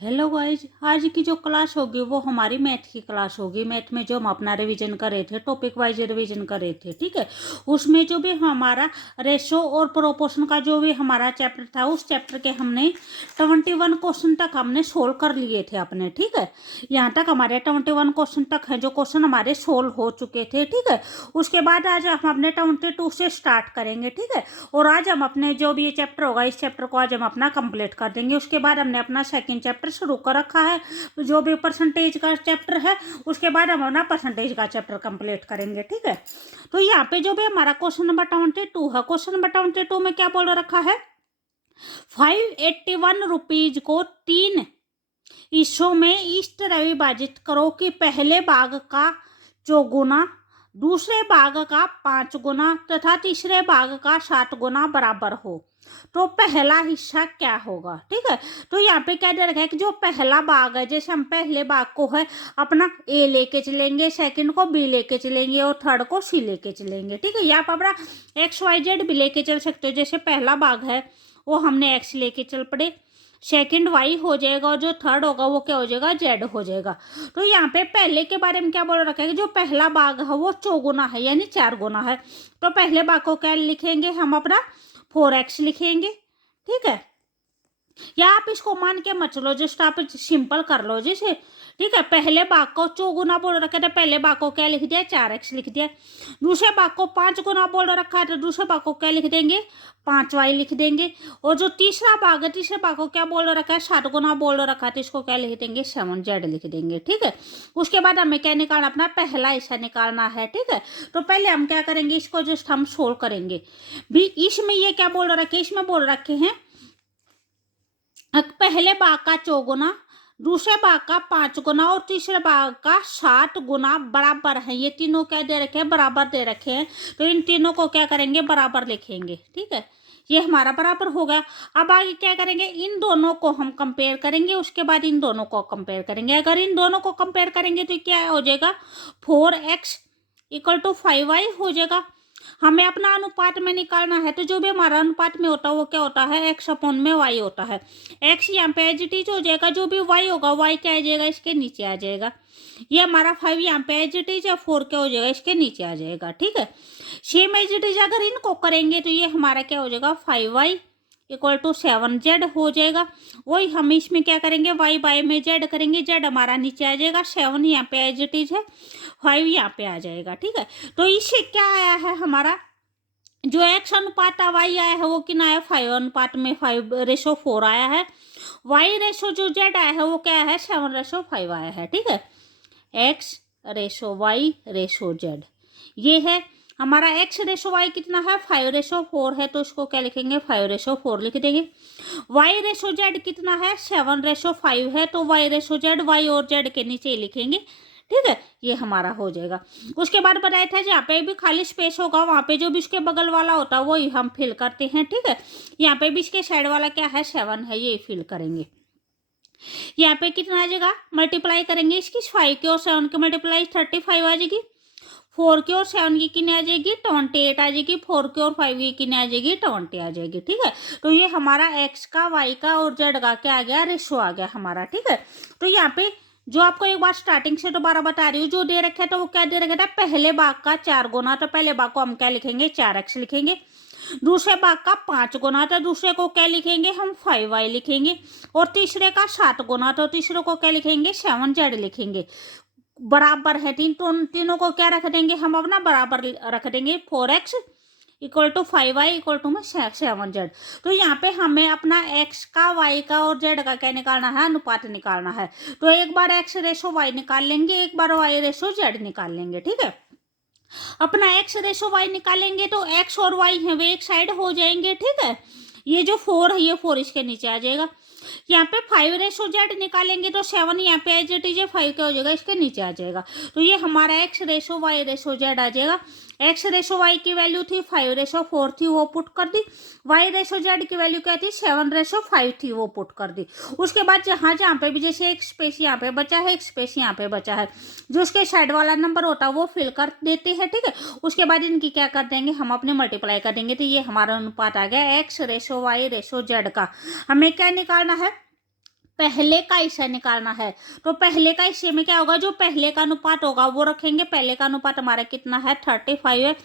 Hello guys, आज की जो क्लास होगी वो हमारी मैथ की क्लास होगी। मैथ में जो हम अपना रिवीजन कर रहे थे, टॉपिक वाइज रिवीजन कर रहे थे, ठीक है। उसमें जो भी हमारा रेशो और प्रोपोर्शन का जो भी हमारा चैप्टर था, उस चैप्टर के हमने 21 क्वेश्चन तक हमने सोल्व कर लिए थे अपने, ठीक है। यहाँ तक हमारे 21 क्वेश्चन तक है जो क्वेश्चन हमारे सोल्व हो चुके थे, ठीक है। उसके बाद आज हम अपने 22 से स्टार्ट करेंगे, ठीक है। और आज हम अपने जो भी ये चैप्टर होगा, इस चैप्टर को आज हम अपना कंप्लीट कर देंगे। उसके बाद हमने अपना सेकंड चैप्टर शुरू कर रखा है, जो भी परसेंटेज का चैप्टर है। उसके बाद हम अपना परसेंटेज का चैप्टर कंप्लीट करेंगे, ठीक है। तो यहाँ पे जो भी हमारा क्वेश्चन नंबर 22 है, क्वेश्चन नंबर 22 में क्या बोल रखा है, 581 रुपीज को 3 हिस्सों में इस तरह विभाजित करो कि पहले भाग का चौगुना, दूसरे भाग का 5 गुना तथा तीसरे भाग का 7 गुना बराबर हो। तो पहला हिस्सा क्या होगा, ठीक है। तो यहाँ पे क्या दे रखा है कि जो पहला भाग है, जैसे हम पहले भाग को है अपना ए लेके चलेंगे, सेकंड को बी लेके चलेंगे और थर्ड को सी लेके चलेंगे, ठीक है। यहाँ पर अपना एक्स वाई जेड भी लेके चल सकते हो। जैसे पहला भाग है वो हमने एक्स लेके चल पड़े, सेकंड वाई हो जाएगा और जो थर्ड होगा वो क्या हो जाएगा, जेड हो जाएगा। तो यहाँ पे पहले के बारे में क्या बोल रखा है कि जो पहला भाग है वो चौगुना है, यानी 4 गुना है। तो पहले भाग को क्या लिखेंगे हम, अपना 4x लिखेंगे, ठीक है। या आप इसको मान के मत लो, जस्ट आप सिंपल कर लो जैसे, ठीक है। पहले भाग को चौगुना बोल रखा था, पहले भाग को क्या लिख दिया, 4x लिख दिया। दूसरे भाग को 5 गुना बोल रखा है, तो दूसरे भाग को क्या लिख देंगे, 5y लिख देंगे। और जो तीसरा भाग है, तीसरे भाग को क्या बोल रखा है, 7 गुना बोल रखा है, तो इसको क्या लिख देंगे, 7z लिख देंगे, ठीक है। उसके बाद हमें क्या निकालना, अपना पहला हिस्सा निकालना है, ठीक है। तो पहले हम क्या करेंगे, इसको जस्ट हम सोल्व करेंगे भी। इसमें ये क्या बोल रखे, इसमें बोल रखे हैं पहले भाग का चौगुना, दूसरे भाग का 5 गुना और तीसरे भाग का 7 गुना बराबर है। ये तीनों क्या दे रखे हैं, बराबर दे रखे हैं। तो इन तीनों को क्या करेंगे, बराबर लिखेंगे, ठीक है। ये हमारा बराबर हो गया। अब आगे क्या करेंगे, इन दोनों को हम कंपेयर करेंगे, उसके बाद इन दोनों को कंपेयर करेंगे। अगर इन दोनों को कंपेयर करेंगे तो क्या हो जाएगा, 4x इक्वल टू 5y हो जाएगा। हमें अपना अनुपात में निकालना है, तो जो भी हमारा अनुपात में होता है वो क्या होता है, एक्स अपॉन में वाई होता है। एक्स यहाँ पे एज इट इज हो जाएगा, जो भी वाई होगा वाई क्या आ जाएगा, इसके नीचे आ जाएगा। ये हमारा 5 यहाँ पे एज इट इज है, 4 क्या हो जाएगा, इसके नीचे आ जाएगा, ठीक है। सेम एज इट इज अगर इनको करेंगे तो ये हमारा क्या हो जाएगा, 5y इक्वल टू 7z हो जाएगा। वही हम इसमें क्या करेंगे, y बाय में z करेंगे, z हमारा नीचे आ जाएगा, 7 यहाँ पे एज इट इज है, 5 यहाँ पे आ जाएगा, ठीक है। तो इससे क्या आया है, हमारा जो एक्स अनुपात वाई आया है वो कितना है, 5 अनुपात में 5:4 आया है। वाई रेशो जो जेड आया है वो क्या है, 7:5 आया है, ठीक है। X ratio Y ratio Z ये है हमारा। एक्स रेशो वाई कितना है, 5:4 है, तो इसको क्या लिखेंगे, 5:4 लिख देंगे। वाई रेशो जेड कितना है, 7:5 है, तो वाई रेशो जेड, वाई और जेड के नीचे ही लिखेंगे, ठीक है। ये हमारा हो जाएगा। उसके बाद बताया था जहाँ पे भी खाली स्पेस होगा वहाँ पे जो भी इसके बगल वाला होता है वही हम फिल करते हैं, ठीक है। यहाँ पे भी इसके साइड वाला क्या है, 7 है, ये फिल करेंगे। यहाँ पे कितना आ जाएगा, मल्टीप्लाई करेंगे इसकी, 5 की और 7 की मल्टीप्लाई 35 आ जाएगी। 4 की और 7 की कितनी आ जाएगी, 28 आ जाएगी। 4 की और 5 की कितनी आ जाएगी, 20 आ जाएगी, ठीक है। तो ये हमारा एक्स का, वाई का और जेड का क्या आ गया, रेशो आ गया हमारा, ठीक है। तो यहाँ पे जो आपको एक बार स्टार्टिंग से दोबारा बता रही हूँ, जो दे रखा है तो वो क्या दे रखा था, पहले भाग का 4 गुना, तो पहले भाग को हम क्या लिखेंगे, 4x लिखेंगे। दूसरे भाग का 5 गुना, तो दूसरे को क्या लिखेंगे, हम 5y लिखेंगे। और तीसरे का 7 गुना, तो तीसरे को क्या लिखेंगे, 7z लिखेंगे। बराबर है, तीनों को क्या रख देंगे हम, अपना बराबर रख देंगे। 4x equal to 5y equal to में 7z। तो यहाँ पे हमें अपना x का, y का और z का क्या निकालना है, अनुपात निकालना है। तो एक बार x रेशो y निकाल लेंगे, एक बार y रेशो z निकाल लेंगे, ठीक है। अपना x रेशो y निकालेंगे तो x और y है वे एक साइड हो जाएंगे, ठीक है। ये जो 4 है ये 4 इसके नीचे आ जाएगा। यहाँ पे 5:z निकालेंगे तो 7 यहाँ पे एज इट इज 5 क्या हो जाएगा, इसके नीचे आ जाएगा। तो ये हमारा x ratio y ratio z आ जाएगा। x रेशो y की वैल्यू थी 5:4 थी, वो पुट कर दी। y रेशो z की वैल्यू क्या थी, 7:5 थी, वो पुट कर दी। उसके बाद जहाँ जहाँ पे भी जैसे एक स्पेस यहाँ पे बचा है, एक स्पेस यहाँ पे बचा है, जो उसके साइड वाला नंबर होता है वो फिल कर देते हैं, ठीक है। उसके बाद इनकी क्या कर देंगे, हम अपने मल्टीप्लाई कर देंगे। तो ये हमारा अनुपात आ गया x ratio y ratio z का। हमें क्या निकालना है, पहले का हिस्सा निकालना है। तो पहले का हिस्से में क्या होगा, जो पहले का अनुपात होगा वो रखेंगे। पहले का अनुपात हमारा कितना है 35 है।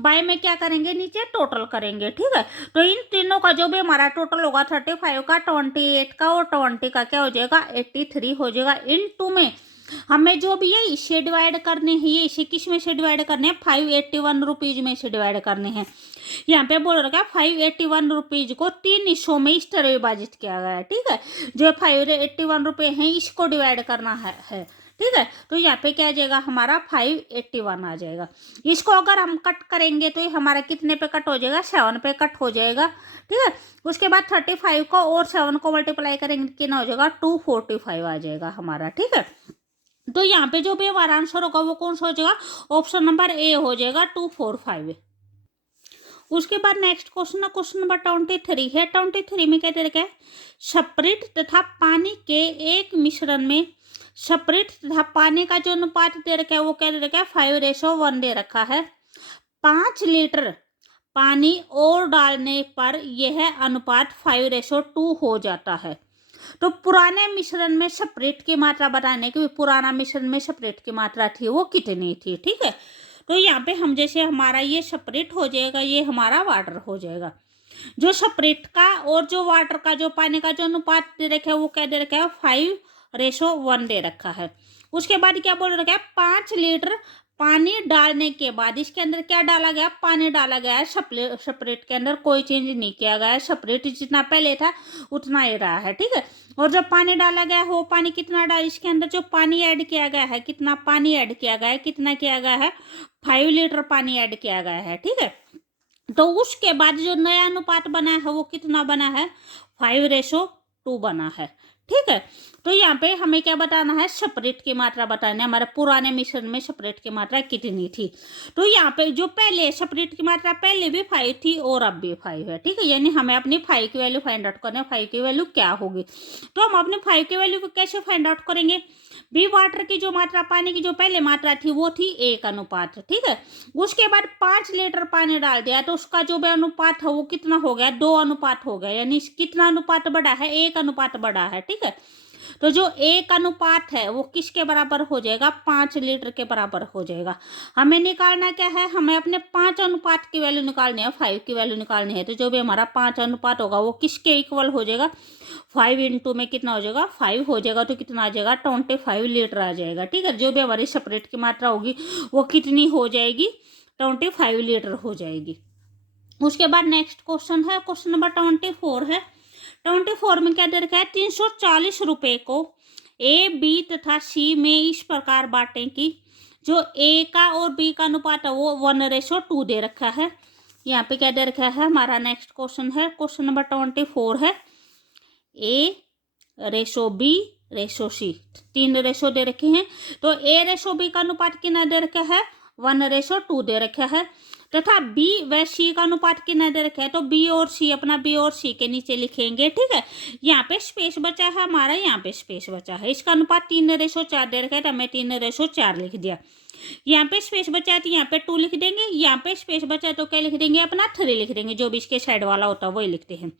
बाय में क्या करेंगे, नीचे टोटल करेंगे, ठीक है। तो इन तीनों का जो भी हमारा टोटल होगा 35 का, 28 का और 20 का क्या हो जाएगा 83 हो जाएगा। इन टू में हमें जो भी है इसे डिवाइड करने हैं, ये इसे किस में से डिवाइड करने हैं 581 रुपीज में से डिवाइड करने हैं। यहाँ पे बोल रखा है 581 रुपीज को 3 हिस्सों में इस तरह विभाजित किया गया है, ठीक है। जो 581 रुपये हैं इसको डिवाइड करना है, ठीक है। तो यहाँ पे क्या आ जाएगा हमारा 581 आ जाएगा। इसको अगर हम कट करेंगे तो ये हमारा कितने पे कट हो जाएगा 7 पे कट हो जाएगा, ठीक है। उसके बाद 35 को और 7 को मल्टीप्लाई करेंगे कितना हो जाएगा 245 आ जाएगा हमारा, ठीक है। तो यहाँ पे जो भी हमारा आंसर होगा वो कौन सा हो जाएगा, ऑप्शन नंबर ए हो जाएगा 245। उसके बाद नेक्स्ट क्वेश्चन है क्वेश्चन नंबर 23 है। 23 में क्या दे रखा है, स्पिरिट तथा पानी के एक मिश्रण में स्पिरिट तथा पानी का जो अनुपात दे रखा है वो क्या दे रखा है 5:1 दे रखा है। 5 लीटर पानी और डालने पर यह अनुपात 5:2 हो जाता है। तो पुराने मिश्रण में स्पिरिट की मात्रा बताने की, पुराना मिश्रण में स्पिरिट की मात्रा थी वो कितनी थी, ठीक है। तो यहाँ पे हम जैसे हमारा ये स्पिरिट हो जाएगा, ये हमारा वाटर हो जाएगा। जो स्पिरिट का और जो वाटर का जो पानी का जो अनुपात दे रखा है वो क्या दे रखा है 5:1 दे रखा है। उसके बाद क्या बोल रखा है 5 लीटर पानी डालने के बाद इसके अंदर क्या डाला गया, पानी डाला गया है। स्पिरिट के अंदर कोई चेंज नहीं किया गया है, स्पिरिट जितना पहले था उतना ही रहा है, ठीक है। और जब पानी डाला गया है वो पानी कितना डाल, इसके अंदर जो पानी ऐड किया गया है, कितना पानी ऐड किया गया है, कितना किया गया है 5 लीटर पानी ऐड किया गया है, ठीक है। तो उसके बाद जो नया अनुपात बना है वो कितना बना है 5:2 बना है, ठीक है। तो यहाँ पे हमें क्या बताना है, स्पिरिट की मात्रा बताना है। हमारे पुराने मिश्रण में स्पिरिट की मात्रा कितनी थी। तो यहाँ पे जो पहले स्पिरिट की मात्रा पहले भी 5 थी और अब भी 5 है, ठीक है। यानी हमें अपनी 5 की वैल्यू फाइंड आउट करना है, 5 की वैल्यू क्या होगी। तो हम अपने 5 की वैल्यू को कैसे फाइंड आउट करेंगे, बी वाटर की जो मात्रा, पानी की जो पहले मात्रा थी वो थी 1 अनुपात, ठीक है। उसके बाद 5 लीटर पानी डाल दिया तो उसका जो भी अनुपात है वो कितना हो गया 2 अनुपात हो गया। यानी कितना अनुपात बढ़ा है 1 अनुपात बढ़ा है, ठीक है। तो जो 1 अनुपात है वो किसके बराबर हो जाएगा 5 लीटर के बराबर हो जाएगा। हमें निकालना क्या है, हमें अपने 5 अनुपात की वैल्यू निकालनी है, 5 की वैल्यू निकालनी है। तो जो भी हमारा 5 अनुपात होगा वो किसके इक्वल हो जाएगा 5 इंटू में कितना हो जाएगा 5 हो जाएगा। तो कितना आ जाएगा 25 लीटर आ जाएगा, ठीक है। जो भी हमारी सेपरेट की मात्रा होगी वो कितनी हो जाएगी 25 लीटर हो जाएगी। उसके बाद नेक्स्ट क्वेश्चन है क्वेश्चन नंबर 24 है। 24 में क्या दे रखा है 340 रुपये को ए बी तथा सी में इस प्रकार बांटें कि जो ए का और बी का अनुपात है वो 1:2 दे रखा है। यहाँ पे क्या दे रखा है हमारा नेक्स्ट क्वेश्चन है क्वेश्चन नंबर 24 है A:B:C 3 रेशो दे रखे हैं। तो A:B का अनुपात कितना दे रखा है 1:2 दे रखा है तथा B व C का अनुपात कितना दे रखा है। तो B और C अपना B और C के नीचे लिखेंगे, ठीक है। यहाँ पे स्पेस बचा है हमारा, यहाँ पे स्पेस बचा है। इसका अनुपात 3:4 दे रखा है तो हमें 3:4 लिख दिया। यहाँ पे स्पेस बचा है तो यहाँ पे 2 लिख देंगे, यहाँ पे स्पेस बचा है तो क्या लिख देंगे अपना 3 लिख देंगे। जो भी इसके साइड वाला होता है वही लिखते हैं।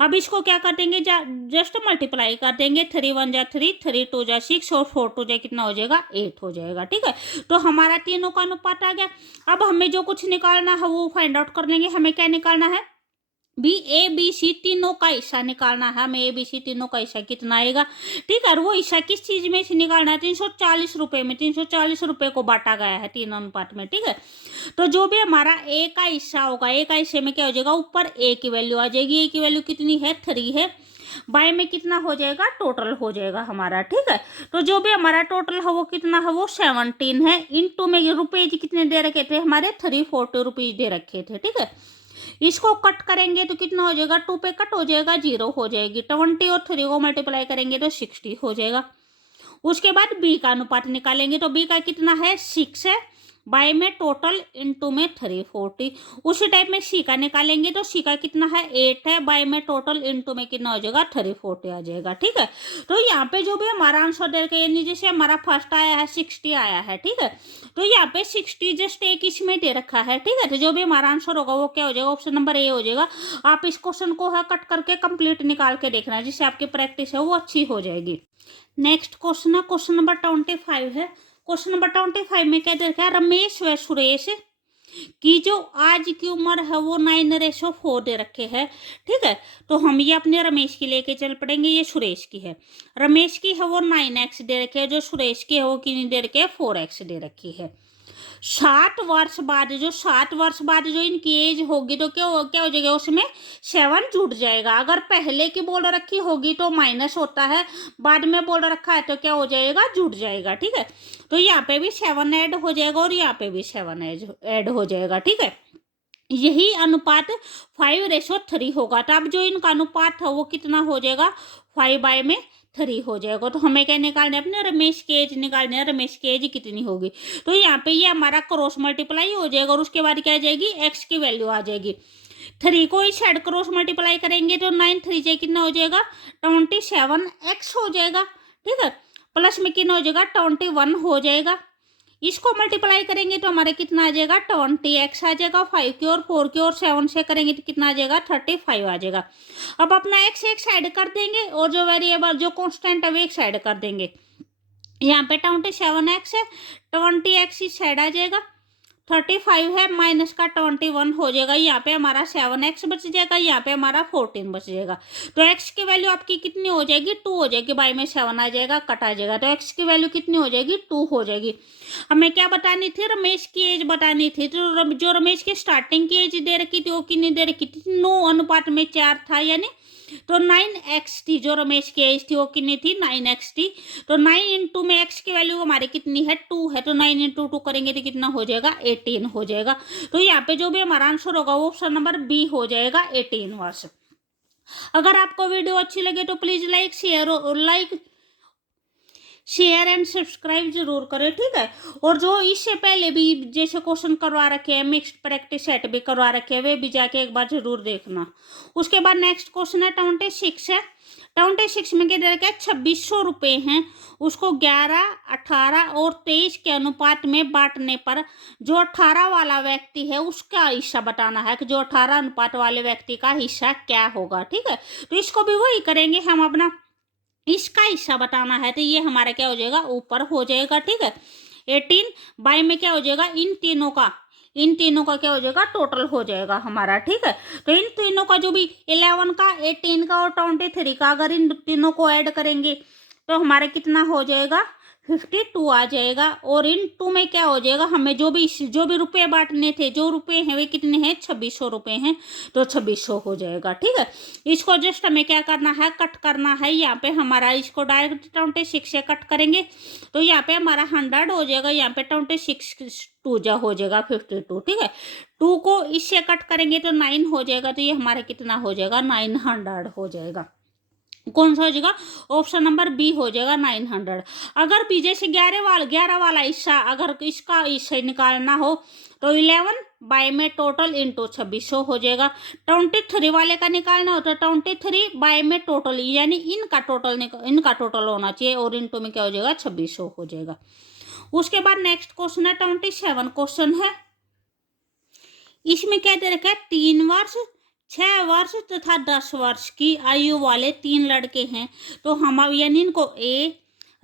अब इसको क्या कर देंगे जस्ट मल्टीप्लाई कर देंगे। 3 1 जा 3, 3 2 जा 6 और 4 2 जा कितना हो जाएगा 8 हो जाएगा, ठीक है। तो हमारा तीनों का अनुपात आ गया। अब हमें जो कुछ निकालना है वो फाइंड आउट कर लेंगे। हमें क्या निकालना है A B C तीनों का हिस्सा निकालना है। हमें ABC तीनों का हिस्सा कितना आएगा, ठीक है। और वो हिस्सा किस चीज में से निकालना है 340 रुपये में। 340 रुपये को बांटा गया है 3 अनुपात में, ठीक है। तो जो भी हमारा A का हिस्सा होगा, A का हिस्से में क्या हो जाएगा ऊपर A की वैल्यू आ जाएगी। A की वैल्यू कितनी है 3 है। बाय में कितना हो जाएगा टोटल हो जाएगा हमारा, ठीक है। तो जो भी हमारा टोटल है वो कितना है वो 17 है। इनटू में रुपीज कितने दे रखे थे हमारे 340 रुपीज दे रखे थे, ठीक है। इसको कट करेंगे तो कितना हो जाएगा 2 पे कट हो जाएगा 0 हो जाएगी। 20 और 3 को मल्टीप्लाई करेंगे तो 60 हो जाएगा। उसके बाद B का अनुपात निकालेंगे तो B का कितना है 6 है बाय में टोटल इनटू में 340। उसी टाइप में सी का निकालेंगे तो सी का कितना है 8 है, बाय में टोटल इनटू में कितना हो जाएगा 340 आ जाएगा। ठीक है, तो यहाँ पे जो भी हमारा आंसर दे रखा है यानी जैसे हमारा फर्स्ट आया है 60 आया है। ठीक है, तो यहाँ पे 60 जस्ट एक इसमें दे रखा है। ठीक है, तो जो भी हमारा आंसर होगा वो क्या हो जाएगा, ऑप्शन नंबर ए हो जाएगा। आप इस क्वेश्चन को है कट करके कंप्लीट निकाल के देखना है, जिससे आपकी प्रैक्टिस है वो अच्छी हो जाएगी। नेक्स्ट क्वेश्चन है क्वेश्चन नंबर 25 है। क्वेश्चन नंबर 25 में क्या दे रखा है, रमेश व सुरेश की जो आज की उम्र है वो 9:4 दे रखे है। ठीक है, तो हम ये अपने रमेश की लेके चल पड़ेंगे, ये सुरेश की है। रमेश की है वो 9x दे रखे है, जो सुरेश की है वो कितनी दे रखे है 4x दे रखी है। 60 वर्ष बाद जो इनकी एज होगी तो क्या हो जाएगा, उसमें 7 जुड़ जाएगा। अगर पहले की बोल रखी होगी तो माइनस होता है, बाद में बोल रखा है तो क्या हो जाएगा, जुड़ जाएगा। ठीक है, तो यहाँ पे भी 7 ऐड हो जाएगा और यहाँ पे भी 7 ऐड हो जाएगा। ठीक है, यही अनुपात 5:3 होगा। तो अब जो इनका अनुपात है वो कितना हो जाएगा, 5/3 हो जाएगा। तो हमें क्या निकालना है, अपने रमेश की एज निकालनी है। रमेश की एज कितनी होगी, तो यहाँ पे ये हमारा क्रॉस मल्टीप्लाई हो जाएगा और उसके बाद क्या आ जाएगी, एक्स की वैल्यू आ जाएगी। 3 को इस साइड क्रॉस मल्टीप्लाई करेंगे तो 9 3 से कितना हो जाएगा 27x हो जाएगा। ठीक है, प्लस में कितना हो जाएगा 21 हो जाएगा। इसको मल्टीप्लाई करेंगे तो हमारे कितना आ जाएगा 20x आ जाएगा। 5 की और 4 की और 7 से करेंगे तो कितना आ जाएगा 35 आ जाएगा। अब अपना x एक साइड कर देंगे और जो वेरिएबल जो कांस्टेंट है वो एक साइड कर देंगे। यहाँ पे 27x है, 20x इस साइड आ जाएगा। 35 है माइनस का 21 हो जाएगा। यहाँ पे हमारा 7x बच जाएगा, यहाँ पे हमारा 14 बच जाएगा। तो x की वैल्यू आपकी कितनी हो जाएगी 2 हो जाएगी। बाई में 7 आ जाएगा, कट आ जाएगा, तो x की वैल्यू कितनी हो जाएगी 2 हो जाएगी। हमें क्या बतानी थी, रमेश की एज बतानी थी। तो जो रमेश की स्टार्टिंग की एज दे रखी थी वो कितनी दे रखी थी, 9:4 था, यानी तो 9x थी। जो रमेश की एज थी वो कितनी थी 9x थी। तो 9 इंटू में x की वैल्यू हमारी कितनी है 2 है, तो 9 इंटू 2 करेंगे तो कितना हो जाएगा 18 हो जाएगा। तो यहाँ पे जो भी हमारा आंसर होगा वो ऑप्शन नंबर बी हो जाएगा 18 वर्ष। अगर आपको वीडियो अच्छी लगे तो प्लीज शेयर एंड सब्सक्राइब जरूर करें। ठीक है, और जो इससे पहले भी जैसे क्वेश्चन करवा रखे हैं, मिक्स्ड प्रैक्टिस सेट भी करवा रखे हैं, वे भी जाके एक बार जरूर देखना। उसके बाद नेक्स्ट क्वेश्चन है 26 है। 26 में क्या दे रखा है, 2600 रुपये हैं, उसको 11, 18 और 23 के अनुपात में बांटने पर जो 18 वाला व्यक्ति है उसका हिस्सा बताना है कि जो 18 अनुपात वाले व्यक्ति का हिस्सा क्या होगा। ठीक है, तो इसको भी वही करेंगे हम, अपना इसका हिस्सा बताना है, तो ये हमारा क्या हो जाएगा ऊपर हो जाएगा। ठीक है, 18 बाई में क्या हो जाएगा, इन तीनों का क्या हो जाएगा टोटल हो जाएगा हमारा। ठीक है, तो इन तीनों का जो भी 11 का 18 का और 23 का अगर इन तीनों को ऐड करेंगे तो हमारे कितना हो जाएगा 52 आ जाएगा। और इन 2 में क्या हो जाएगा, हमें जो भी रुपए बांटने थे, जो रुपए हैं वे कितने हैं 2600 रुपये हैं, तो 2600 हो जाएगा। ठीक है, इसको जस्ट हमें क्या करना है, कट करना है। यहाँ पे हमारा इसको डायरेक्ट 26 से कट करेंगे तो यहाँ पे हमारा 100 हो जाएगा, यहाँ पे 26 2 जा हो जाएगा 52। ठीक है, 2 को इससे कट करेंगे तो 9 हो जाएगा, तो ये हमारा कितना हो जाएगा 900 हो जाएगा। कौन सा हो जाएगा, ऑप्शन नंबर बी हो जाएगा 900। अगर बी जैसे 11 वाला हिस्सा अगर इसका हिस्सा निकालना हो तो 11 बाय में टोटल इंटू 2600 हो जाएगा। 23 वाले का निकालना हो तो 23 बाय में टोटल, यानी इनका टोटल होना चाहिए और इंटू में क्या हो जाएगा 2600 हो जाएगा। उसके बाद नेक्स्ट क्वेश्चन है 27 क्वेश्चन है। इसमें क्या दे रखा है, 3 वर्ष 6 वर्ष तथा 10 वर्ष की आयु वाले 3 लड़के हैं, तो हम अब यानी इनको A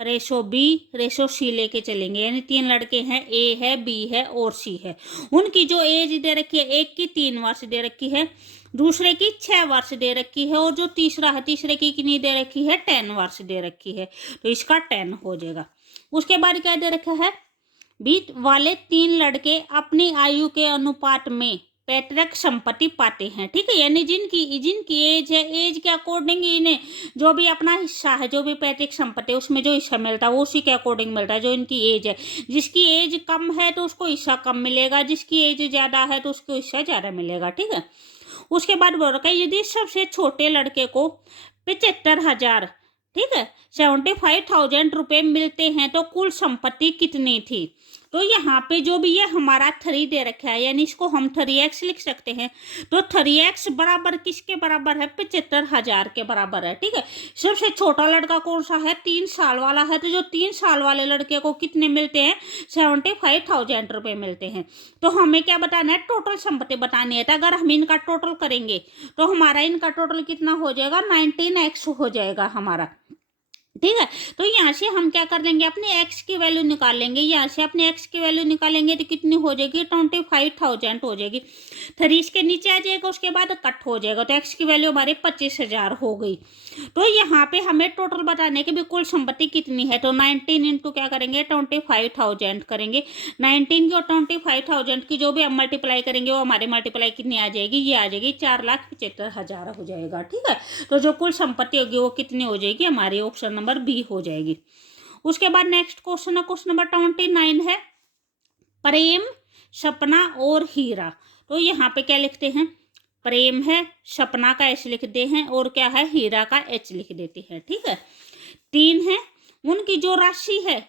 ratio B ratio C लेके चलेंगे। यानी 3 लड़के हैं, A है, B है और C है। उनकी जो एज दे रखी है, एक की 3 वर्ष दे रखी है, दूसरे की 6 वर्ष दे रखी है और जो तीसरा है तीसरे की कितनी दे रखी है 10 वर्ष दे रखी है, तो इसका 10 हो जाएगा। उसके बाद क्या दे रखा है, बीच वाले 3 लड़के अपनी आयु के अनुपात में पैतृक संपत्ति पाते हैं। ठीक है, यानी जिनकी एज है, एज के अकॉर्डिंग इन्हें जो भी अपना हिस्सा है, जो भी पैतृक संपत्ति है उसमें जो हिस्सा मिलता है वो उसी के अकॉर्डिंग मिलता है, जो इनकी एज है। जिसकी एज कम है तो उसको हिस्सा कम मिलेगा, जिसकी एज ज़्यादा है तो उसको हिस्सा ज़्यादा मिलेगा। ठीक है, उसके बाद बोल रखा है, यदि सबसे छोटे लड़के को 75,000 ठीक है 75,000 रुपये मिलते हैं तो कुल संपत्ति कितनी थी। तो यहाँ पे जो भी ये हमारा 3 दे रखा है, यानी इसको हम 3x लिख सकते हैं। तो 3x बराबर किसके बराबर है? 75,000 के बराबर है। ठीक है, सबसे छोटा लड़का कौन सा है? 3 साल वाला है। तो जो 3 साल वाले लड़के को कितने मिलते हैं? 75,000 रुपये मिलते हैं। तो हमें क्या बताना है? टोटल संपत्ति बतानी है। तो अगर हम इनका टोटल करेंगे तो हमारा इनका टोटल कितना हो जाएगा? 19x हो जाएगा हमारा। ठीक है, तो यहाँ से हम क्या कर लेंगे? अपने x की वैल्यू निकाल लेंगे। यहाँ से अपने x की वैल्यू निकालेंगे तो कितनी हो जाएगी? 25,000 हो जाएगी। 3 इसके नीचे आ जाएगा, उसके बाद कट हो जाएगा। तो x की वैल्यू हमारे 25,000 हो गई। तो यहाँ पे हमें टोटल बताने की भी कुल संपत्ति कितनी है। तो 19 इंटू क्या करेंगे? 25,000 करेंगे। 19 की और 25,000 की जो भी हम मल्टीप्लाई करेंगे वो हमारी मल्टीप्लाई कितनी आ जाएगी? ये आ जाएगी 4,75,000 हो जाएगा। ठीक है, तो जो कुल संपत्ति होगी वो कितनी हो जाएगी? हमारी ऑप्शन नंबर बी हो जाएगी। उसके बाद नेक्स्ट क्वेश्चन है, क्वेश्चन नंबर 29 है, प्रेम, सपना और हीरा। तो यहाँ पे क्या लिखते हैं? प्रेम है, सपना का एच लिख दे हैं, और क्या है? हीरा का एच लिख देते हैं। ठीक है, 3 है, उनकी जो राशि है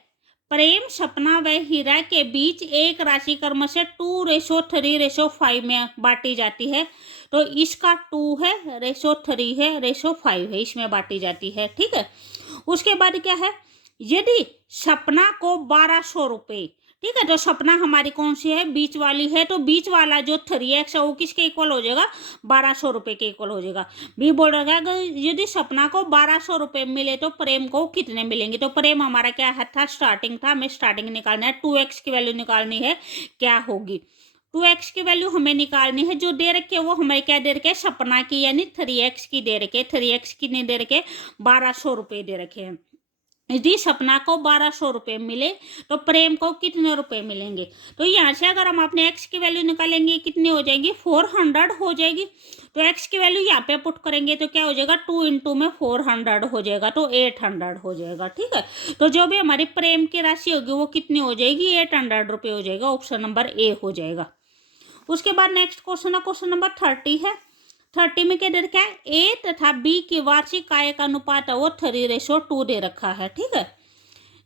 प्रेम, सपना व हीरा के बीच एक राशि क्रम से 2:3:5 में बांटी जाती है। तो इसका 2 है, 3 है, 5 है, इसमें बांटी जाती है। ठीक है, उसके बाद क्या है? यदि सपना को 1,200 रुपये, ठीक है, तो सपना हमारी कौन सी है? बीच वाली है। तो बीच वाला जो 3x है वो किसके इक्वल हो जाएगा? 1,200 रुपये के इक्वल हो जाएगा। बी बोल रहा है अगर यदि सपना को 1,200 रुपये मिले तो प्रेम को कितने मिलेंगे? तो प्रेम हमारा क्या है था? स्टार्टिंग था, हमें स्टार्टिंग निकालना है। 2x की वैल्यू निकालनी है, क्या होगी? 2x की वैल्यू हमें निकालनी है। जो दे रखे वो हमें क्या दे रखे? सपना की, यानी 3x की दे रखे। 3x की नहीं दे रखे, 1,200 रुपये दे रखे हैं। यदि सपना को 1,200 रुपये मिले तो प्रेम को कितने रुपए मिलेंगे? तो यहाँ से अगर हम अपने x की वैल्यू निकालेंगे कितनी हो जाएगी? 400 हो जाएगी। तो x की वैल्यू यहाँ पे पुट करेंगे तो क्या हो जाएगा? 2 इंटू में 400 हो जाएगा, तो 800 हो जाएगा। ठीक है, तो जो भी हमारी प्रेम की राशि होगी वो कितनी हो जाएगी? 800 रुपये हो जाएगा। ऑप्शन नंबर ए हो जाएगा। उसके बाद नेक्स्ट क्वेश्चन है, क्वेश्चन नंबर 30 है। 30 में क्या दे रखा है? ए तथा बी की वार्षिक आय का अनुपात है वो 3:2 दे रखा है। ठीक है,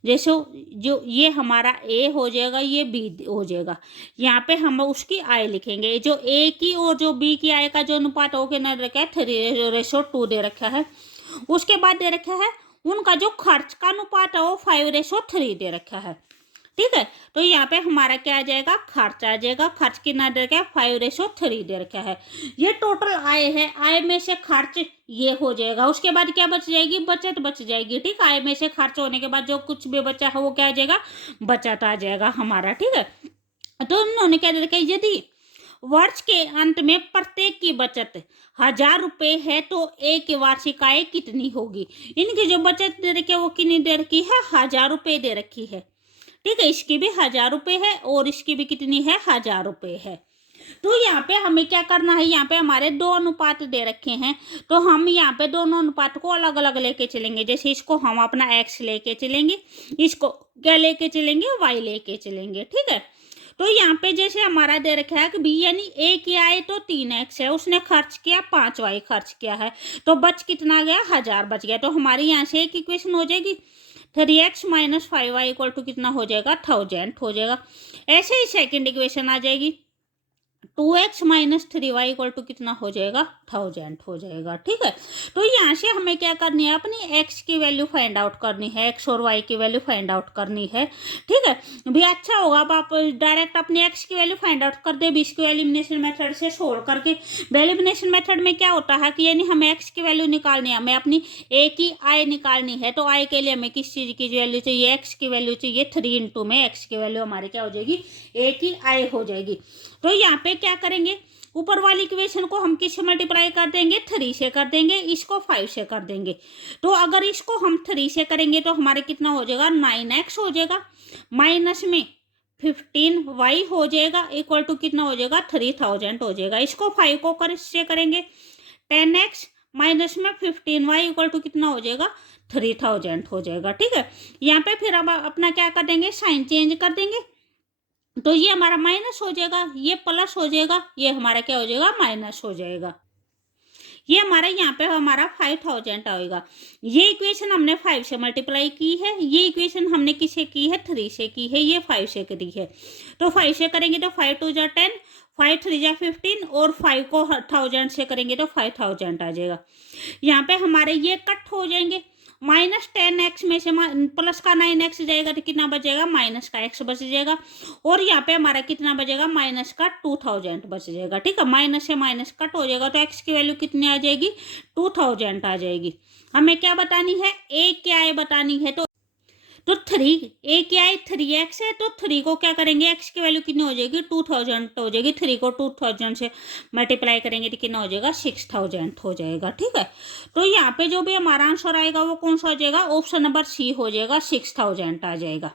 जैसे जो ये हमारा ए हो जाएगा, ये बी हो जाएगा। यहाँ पे हम उसकी आय लिखेंगे। जो ए की और जो बी की आय का जो अनुपात हो क्या दे रखा है? 3:2 दे रखा है। उसके बाद दे रखा है उनका जो खर्च का अनुपात है वो 5:3 दे रखा है। ठीक है, तो यहाँ पे हमारा क्या आ जाएगा? खर्च आ जाएगा। खर्च कितना दे रखा है? 5:3 दे रखा है। ये टोटल आय है, आय में से खर्च ये हो जाएगा। उसके बाद क्या बच जाएगी? बचत बच जाएगी। ठीक, आय में से खर्च होने के बाद जो कुछ भी बचा है वो क्या आ जाएगा? बचत आ जाएगा हमारा। ठीक है, तो उन्होंने क्या दे रखा है? यदि वर्ष के अंत में प्रत्येक की बचत 1,000 रुपये है तो ए की वार्षिक आय कितनी होगी? इनकी जो बचत दे रखी है वो कितनी दे रखी है? 1,000 रुपये दे रखी है। ठीक है, इसकी भी 1,000 रुपये है और इसकी भी कितनी है? 1,000 रुपये है। तो यहाँ पे हमें क्या करना है? यहाँ पे हमारे 2 अनुपात दे रखे हैं, तो हम यहाँ पे दोनों अनुपात को अलग अलग लेके चलेंगे। जैसे इसको हम अपना x लेके चलेंगे, इसको क्या लेके चलेंगे? y लेके चलेंगे। ठीक है, तो यहाँ पे जैसे हमारा दे रखा है कि बी यानी ए की आय तो 3x है, उसने खर्च किया 5y खर्च किया है, तो बच कितना गया? 1,000 बच गया। तो हमारी यहाँ से एक इक्वेशन हो जाएगी, 3x - 5y इक्वल टू कितना हो जाएगा? 1,000 हो जाएगा। ऐसे ही सेकंड इक्वेशन आ जाएगी, 2x - 3y इक्वल टू कितना हो जाएगा? 1,000 हो जाएगा। ठीक है, तो यहाँ से हमें क्या करनी है? अपनी x की वैल्यू फाइंड आउट करनी है, x और y की वैल्यू फाइंड आउट करनी है। ठीक है, भी अच्छा होगा अब आप डायरेक्ट अपनी x की वैल्यू फाइंड आउट कर दे, भी इसको एलिमिनेशन मेथड से सोल्व करके। एलिमिनेशन मेथड में क्या होता है कि यानी हमें x की वैल्यू निकालनी है, हमें अपनी a की आय निकालनी है। तो आय के लिए हमें किस चीज़ की वैल्यू चाहिए? x की वैल्यू चाहिए। 3 इंटू में x की वैल्यू हमारी क्या हो जाएगी? a की आय हो जाएगी। तो यहाँ पे क्या करेंगे? ऊपर वाली इक्वेशन को हम किससे मल्टीप्लाई कर देंगे? 3 से कर देंगे, इसको 5 से कर देंगे। तो अगर इसको हम 3 से करेंगे तो हमारे कितना हो जाएगा? 9x हो जाएगा, माइनस में 15y हो जाएगा, इक्वल टू कितना हो जाएगा? 3,000 हो जाएगा। इसको 5 को कर इससे करेंगे, 10x माइनस में 15y इक्वल टू कितना हो जाएगा? 3,000 हो जाएगा। ठीक है, यहाँ पे फिर अब अपना क्या कर देंगे? साइन चेंज कर देंगे, तो ये हमारा माइनस हो जाएगा, ये प्लस हो जाएगा, ये हमारा क्या हो जाएगा? माइनस हो जाएगा। ये हमारा यहाँ पे हमारा 5000 आएगा। ये इक्वेशन हमने 5 से मल्टीप्लाई की है, ये इक्वेशन हमने किसे की है 3 से की है, ये 5 से करी है। तो 5 से करेंगे तो 5 2 जा 10, 5 3 जा 15 और 5 को 1000 से करेंगे तो 5000 आ जाएगा। यहाँ पे हमारे ये कट हो जाएंगे। -10x में से प्लस का 9x जाएगा तो कितना बचेगा, माइनस का x बच जाएगा। और यहाँ पे हमारा कितना बचेगा, माइनस का 2000 बच जाएगा। ठीक है, माइनस से माइनस कट हो जाएगा तो x की वैल्यू कितनी आ जाएगी, 2000 आ जाएगी। हमें क्या बतानी है, a क्या है बतानी है। तो 3 a क्या है, 3x है, तो 3 को क्या करेंगे, x की वैल्यू कितनी हो जाएगी, 2000 हो जाएगी। 3 को 2000 से मल्टीप्लाई करेंगे तो कितना हो जाएगा, 6000 हो जाएगा। ठीक है, तो यहाँ पे जो भी हमारा आंसर आएगा वो कौन सा हो जाएगा, ऑप्शन नंबर सी हो जाएगा, 6000 आ जाएगा।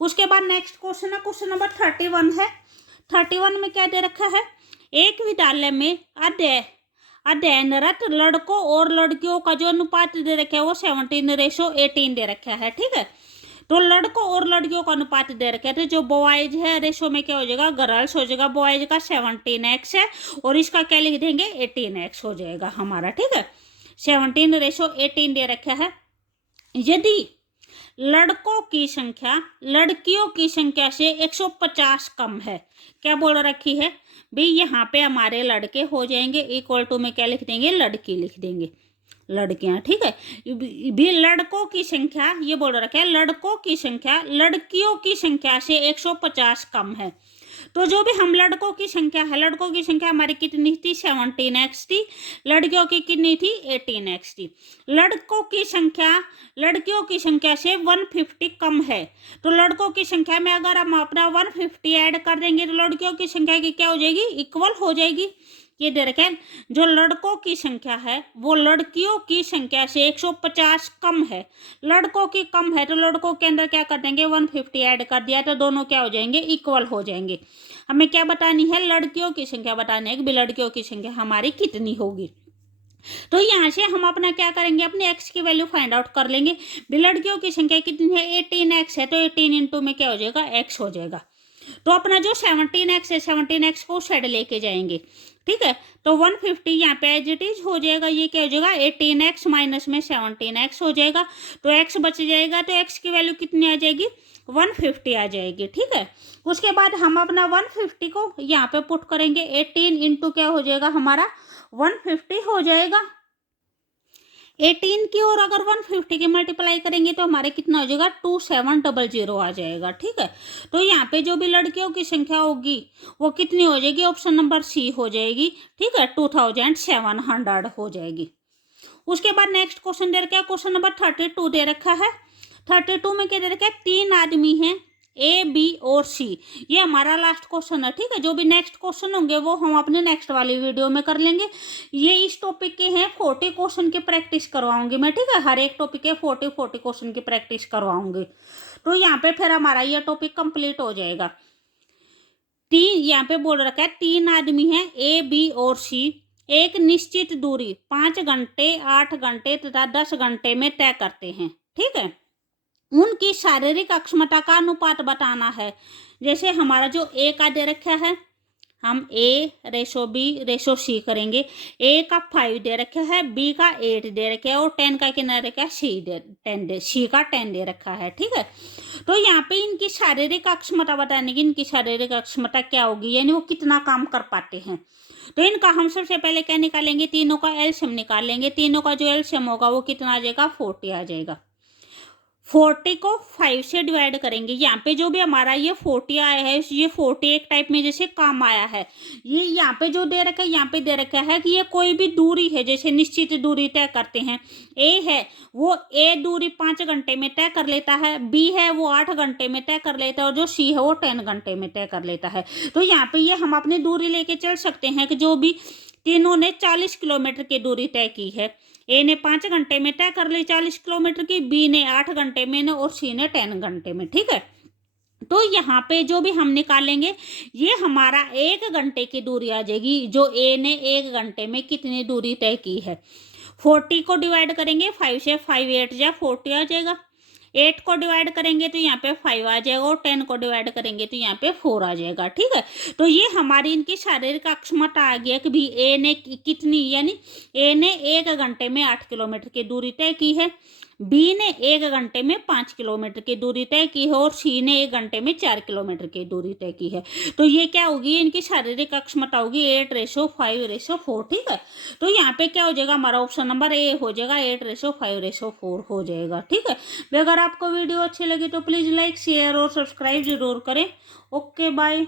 उसके बाद नेक्स्ट क्वेश्चन है, क्वेश्चन नंबर 31 है। 31 में क्या दे रखा है, एक विद्यालय में अध्ययनरत लड़कों और लड़कियों का जो अनुपात दे रखा है वो 17:18 दे रखा है। ठीक है, तो लड़कों और लड़कियों का अनुपात दे रखा है, तो जो बॉयज है रेशो में क्या हो जाएगा, गर्ल्स हो जाएगा। बॉयज का 17x है और इसका क्या लिख देंगे, 18x हो जाएगा हमारा। ठीक है, 17:18 दे रखा है। यदि लड़कों की संख्या लड़कियों की संख्या से 150 कम है, क्या बोल रखी है भाई, यहाँ पे हमारे लड़के हो जाएंगे, इक्वल टू में क्या लिख देंगे, लड़की लिख देंगे, लड़कियां। ठीक है, भी लड़कों की संख्या, ये बोल रखा है लड़कों की संख्या लड़कियों की संख्या से 150 कम है। तो जो भी हम लड़कों की संख्या है, लड़कों की संख्या हमारी कितनी थी, 17x थी, लड़कियों की कितनी थी, 18x थी। लड़कों की संख्या लड़कियों की संख्या से 150 कम है, तो लड़कों की संख्या में अगर हम अपना 150 ऐड कर देंगे तो लड़कियों की संख्या की क्या हो जाएगी, इक्वल हो जाएगी। ये दे रखे जो लड़कों की संख्या है वो लड़कियों की संख्या से 150 कम है, लड़कों की कम है, तो लड़कों के अंदर क्या कर देंगे, 150 ऐड कर दिया तो दोनों क्या हो जाएंगे, इक्वल हो जाएंगे। हमें क्या बतानी है, लड़कियों की संख्या बतानी है कि लड़कियों की संख्या हमारी कितनी होगी। तो यहाँ से हम अपना क्या करेंगे, अपने x की वैल्यू फाइंड आउट कर लेंगे। लड़कियों की संख्या कितनी है, 18x है, तो 18 इंटू में क्या हो जाएगा, x हो जाएगा। तो अपना जो 17x है, 17x को साइड लेके जाएंगे। ठीक है, तो 150 यहाँ पे एज इट इज हो जाएगा, ये क्या हो जाएगा, 18x माइनस में 17x हो जाएगा, तो x बच जाएगा, तो x की वैल्यू कितनी आ जाएगी, 150 आ जाएगी। ठीक है, उसके बाद हम अपना 150 को यहाँ पे पुट करेंगे, 18 इंटू क्या हो जाएगा हमारा, 150 हो जाएगा। 18 की और अगर 150 की मल्टीप्लाई करेंगे तो हमारे कितना हो जाएगा, 2700 आ जाएगा। ठीक है, तो यहाँ पे जो भी लड़कियों की संख्या होगी वो कितनी हो जाएगी, ऑप्शन नंबर सी हो जाएगी। ठीक है, 2700 हो जाएगी। उसके बाद नेक्स्ट क्वेश्चन दे रखा है, क्वेश्चन नंबर 32 दे रखा है। 32 में क्या दे रखा है, 3 आदमी हैं ए बी और सी, ये हमारा लास्ट क्वेश्चन है। ठीक है, जो भी नेक्स्ट क्वेश्चन होंगे वो हम अपने नेक्स्ट वाली वीडियो में कर लेंगे। ये इस टॉपिक के हैं, 40 क्वेश्चन की प्रैक्टिस करवाऊंगी मैं। ठीक है, हर एक टॉपिक के 40 क्वेश्चन की प्रैक्टिस करवाऊंगी, तो यहाँ पे फिर हमारा ये टॉपिक कंप्लीट हो जाएगा। यहाँ पे बोल रखा है 3 आदमी हैं ए बी और सी, एक निश्चित दूरी 5 घंटे 8 घंटे तथा 10 घंटे में तय करते हैं। ठीक है, उनकी शारीरिक अक्षमता का अनुपात बताना है। जैसे हमारा जो ए का दे रखा है, हम ए रेशो बी रेशो सी करेंगे। ए का 5 दे रखा है, बी का 8 दे रखा है और 10 का कितना रखा है, सी का 10 दे रखा है। ठीक है, तो यहाँ पे इनकी शारीरिक अक्षमता बताने की, इनकी शारीरिक अक्षमता क्या होगी, यानी वो कितना काम कर पाते हैं। तो इनका हम सबसे पहले क्या निकालेंगे, तीनों का एलसीएम निकाल लेंगे। तीनों का जो एलसीएम होगा वो कितना आ जाएगा, 40 आ जाएगा। 40 को 5 से डिवाइड करेंगे। यहाँ पे जो भी हमारा ये 40 आया है, ये 40 एक टाइप में जैसे काम आया है। ये यहाँ पे जो दे रखा है, यहाँ पे दे रखा है कि ये कोई भी दूरी है, जैसे निश्चित दूरी तय करते हैं। ए है वो ए दूरी 5 घंटे में तय कर लेता है, बी है वो 8 घंटे में तय कर लेता है और जो सी है वो 10 घंटे में तय कर लेता है। तो यहाँ पे ये हम अपनी दूरी लेके चल सकते हैं कि जो भी तीनों ने 40 किलोमीटर की दूरी तय की है। ए ने 5 घंटे में तय कर ली 40 किलोमीटर की, बी ने 8 घंटे में और सी ने 10 घंटे में। ठीक है, तो यहाँ पे जो भी हम निकालेंगे ये हमारा 1 घंटे की दूरी आ जाएगी, जो ए ने 1 घंटे में कितनी दूरी तय की है। 40 को डिवाइड करेंगे 5 से, 5 8 जा 40 आ जाएगा। 8 को डिवाइड करेंगे तो यहाँ पे 5 आ जाएगा और 10 को डिवाइड करेंगे तो यहाँ पे 4 आ जाएगा। ठीक है, तो ये हमारी इनकी शारीरिक अक्षमता आ गया कि भी ए ने कितनी, यानी ए ने 1 घंटे में 8 किलोमीटर की दूरी तय की है, बी ने 1 घंटे में 5 किलोमीटर की दूरी तय की है और सी ने 1 घंटे में 4 किलोमीटर की दूरी तय की है। तो ये क्या होगी, इनकी शारीरिक अक्षमता होगी 8:5:4। ठीक है, तो यहाँ पे क्या हो जाएगा, हमारा ऑप्शन नंबर ए हो जाएगा, 8:5:4 हो जाएगा। ठीक है, अगर आपको वीडियो अच्छी लगी तो प्लीज़ लाइक शेयर और सब्सक्राइब जरूर करें। Okay bye.